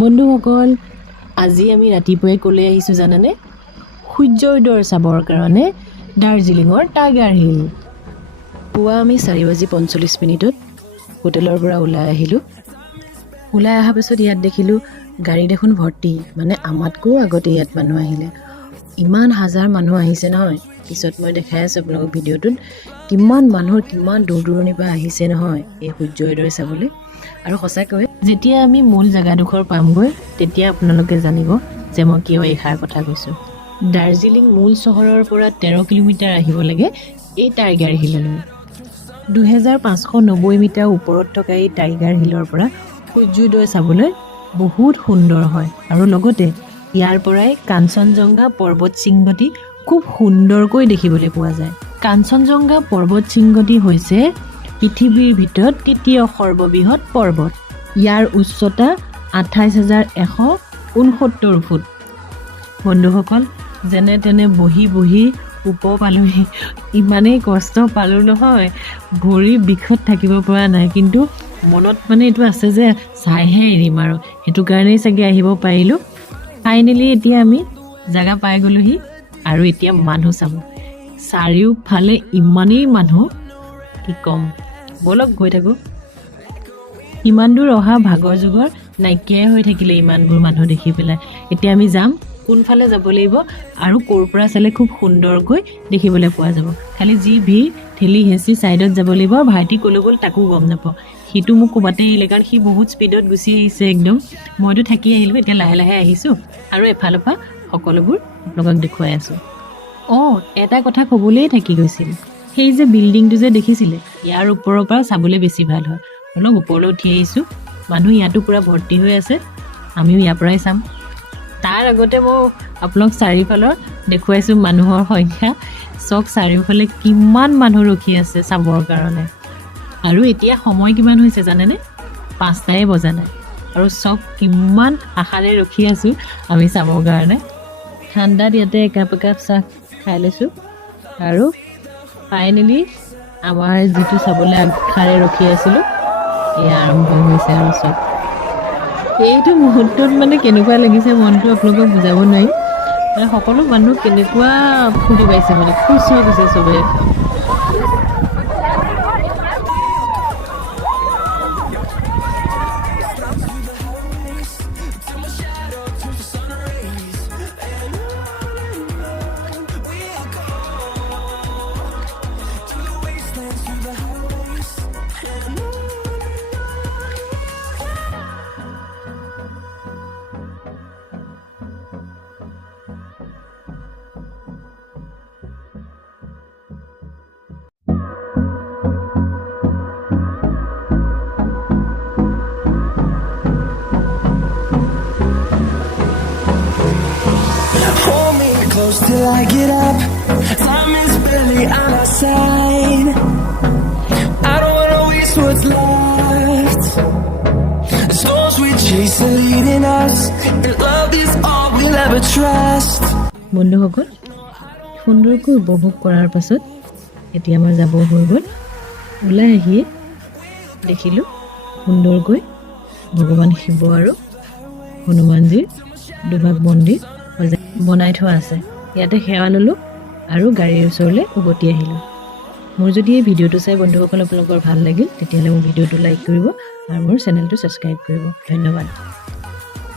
বন্ধুসকল, আজি আমি ৰাতিপুৱাই ক'লৈ আহিছোঁ জানানে? সূৰ্যোদয় চাবৰ কাৰণে দাৰ্জিলিঙৰ টাইগাৰ হিল। পুৱা আমি 4:45 হোটেলৰ পৰা ওলাই আহিলোঁ। ওলাই অহাৰ পিছত ইয়াত দেখিলোঁ গাড়ী দেখোন ভৰ্তি, মানে আমাতকৈও আগতে ইয়াত মানুহ আহিলে। ইমান হাজাৰ মানুহ আহিছে নহয়। পিছত মই দেখাই আছোঁ আপোনালোকক ভিডিঅ'টোত, কিমান মানুহৰ কিমান দূৰ দূৰণিৰ পৰা আহিছে নহয় এই সূৰ্যোদয় চাবলৈ। আৰু সঁচাকৈ যেতিয়া আমি মূল জেগাডোখৰ পামগৈ তেতিয়া আপোনালোকে জানিব যে মই কিয় এইষাৰ কথা কৈছোঁ। দাৰ্জিলিং মূল চহৰৰ পৰা 13 কিলোমিটাৰ আহিব লাগে এই টাইগাৰ হিললৈ। 2590 মিটাৰ ওপৰত থকা এই টাইগাৰ হিলৰ পৰা সূৰ্যোদয় চাবলৈ বহুত সুন্দৰ হয়। আৰু লগতে ইয়াৰ পৰাই কাঞ্চনজংঘা পৰ্বত শৃংগটি খুব সুন্দৰকৈ দেখিবলৈ পোৱা যায়। কাঞ্চনজংঘা পৰ্বত শৃংগটি হৈছে পৃথিৱীৰ ভিতৰত তৃতীয় সৰ্ববৃহৎ পৰ্বত। ইয়াৰ উচ্চতা 28,169 ফুট। বন্ধুসকল, যেনে তেনে বহি বহি পালোহি। ইমানেই কষ্ট পালোঁ নহয়, ভৰি বিষত থাকিব পৰা নাই। কিন্তু মনত মানে এইটো আছে যে চাইহে এৰিম আৰু, সেইটো কাৰণেই চাগে আহিব পাৰিলোঁ। ফাইনেলি এতিয়া আমি জেগা পাই গ'লোহি আৰু এতিয়া মানুহ চাব। চাৰিওফালে ইমানেই মানুহ কি ক'ম, ব'লক গৈ থাকোঁ। ইমান দূৰ অহা ভাগৰ যুগৰ নাইকিয়াই হৈ থাকিলে ইমানবোৰ মানুহ দেখি পেলাই। এতিয়া আমি যাম, কোনফালে যাব লাগিব আৰু ক'ৰ পৰা চালে খুব সুন্দৰকৈ দেখিবলৈ পোৱা যাব। খালি যি ভিৰ, ঠেলি হেঁচি ছাইডত যাব লাগিব। ভাইটি ক'লৈ গ'ল তাকো গম নাপাওঁ। সিটো মোক ক'বাতে আহিলে, কাৰণ সি বহুত স্পীডত গুচি আহিছে একদম। মইতো থাকি আহিলোঁ, এতিয়া লাহে লাহে আহিছোঁ আৰু এফালৰ পৰা সকলোবোৰ আপোনালোকক দেখুৱাই আছোঁ। এটা কথা ক'বলৈই থাকি গৈছিল, সেই যে বিল্ডিংটো যে দেখিছিলে, ইয়াৰ ওপৰৰ পৰা চাবলৈ বেছি ভাল হয়। অলপ ওপৰলৈ উঠি আহিছোঁ, মানুহ ইয়াতো পূৰা ভৰ্তি হৈ আছে। আমিও ইয়াৰ পৰাই চাম। তাৰ আগতে মই আপোনালোক চাৰিওফালৰ দেখুৱাইছোঁ মানুহৰ সংখ্যা। চক চাৰিওফালে কিমান মানুহ ৰখি আছে চাবৰ কাৰণে। আৰু এতিয়া সময় কিমান হৈছে জানেনে? 5টাই বজা নাই। আৰু চব কিমান আশাৰে ৰখি আছোঁ আমি চাবৰ কাৰণে। ঠাণ্ডাত ইয়াতে একাপ চাহ খাই লৈছোঁ। আৰু ফাইনেলি আমাৰ যিটো চাবলৈ আশাৰে ৰখি আছিলোঁ এয়া আৰম্ভ হৈছে আৰু চব। এইটো মুহূৰ্তত মানে কেনেকুৱা লাগিছে মনটো আপোনালোকক বুজাব নোৱাৰিম। মানে সকলো মানুহ কেনেকুৱা ফূৰ্তি পাইছে, মানে খুচ হৈ গৈছে চবেই। Till I get up, time is barely on our side. I don't wanna waste what's left. The storms we chase are leading us, and love is all we'll ever trust. বন্ধুসকল, সুন্দৰকৈ উপভোগ কৰাৰ পাছত এতিয়া আমাৰ যাব হৈ গ'ল। ওলাই আহিয়ে দেখিলোঁ সুন্দৰকৈ ভগৱান শিৱ আৰু হনুমানজীৰ দুভাগ মন্দিৰ বনাই থোৱা আছে। ইয়াতে সেৱা ল'লোঁ আৰু গাড়ীৰ ওচৰলৈ উভতি আহিলোঁ। মোৰ যদি এই ভিডিঅ'টো চাই বন্ধুসকল আপোনালোকৰ ভাল লাগিল, তেতিয়াহ'লে মোৰ ভিডিঅ'টো লাইক কৰিব আৰু মোৰ চেনেলটো ছাবস্ক্ৰাইব কৰিব। ধন্যবাদ।